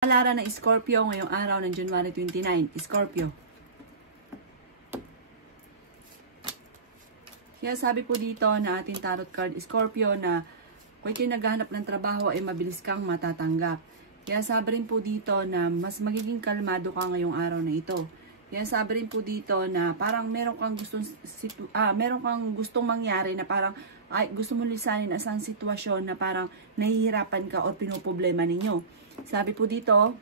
Alara ng Scorpio ngayong araw ng January 29. Scorpio. Kaya sabi po dito na ating tarot card Scorpio na kung ito'y naghahanap ng trabaho ay mabilis kang matatanggap. Kaya sabi rin po dito na mas magiging kalmado ka ngayong araw na ito. Kaya sabi rin po dito na parang meron kang gustong mangyari na parang gusto mo lisanin asang sitwasyon na parang nahihirapan ka o pinoproblema ninyo. Sabi po dito,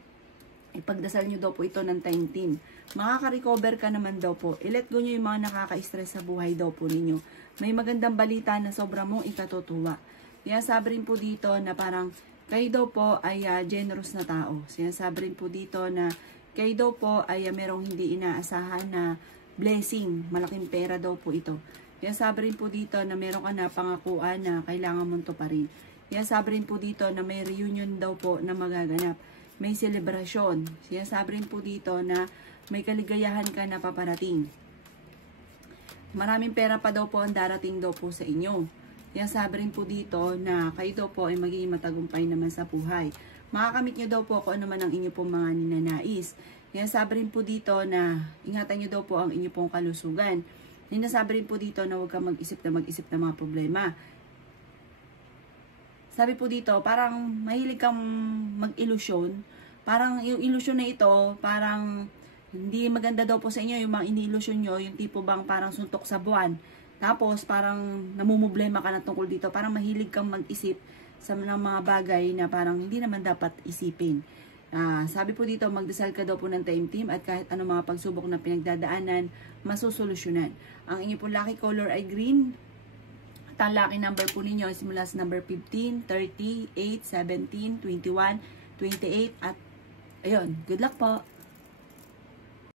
ipagdasal nyo daw po ito ng time team. Makaka-recover ka naman daw po. I-let go nyo yung mga nakaka-stress sa buhay daw po ninyo. May magandang balita na sobra mong ikatutuwa. Kaya sabi rin po dito na parang kayo daw po ay generous na tao. Sinasabi rin po dito na kayo daw po ay merong hindi inaasahan na blessing. Malaking pera daw po ito. Kaya sabi rin po dito na meron ka na pangakuan na kailangan mong tuparin. Kaya sabi rin po dito na may reunion daw po na magaganap. May selebrasyon. Kaya sabi rin po dito na may kaligayahan ka na paparating. Maraming pera pa daw po ang darating daw po sa inyo. Kaya sabi rin po dito na kayo daw po ay magiging matagumpay naman sa buhay. Makakamit nyo daw po kung ano man ang inyo pong mga ninanais. Kaya sabi rin po dito na ingatan nyo daw po ang inyo pong kalusugan. Ninasabi rin po dito na huwag kang mag-isip ng mga problema. Sabi po dito, parang mahilig kang mag-ilusyon. Parang yung ilusyon na ito, parang hindi maganda daw po sa inyo yung mga ini-ilusyon nyo, yung tipo bang parang suntok sa buwan. Tapos parang namumblema ka na tungkol dito. Parang mahilig kang mag-isip sa mga bagay na parang hindi naman dapat isipin. Sabi po dito, magdasal ka daw po ng time team at kahit anong mga pagsubok na pinagdadaanan, masusolusyonan. Ang inyo po lucky color ay green. At ang lucky number po ninyo simula sa number 15, 30, 8, 17, 21, 28 at ayun, good luck po!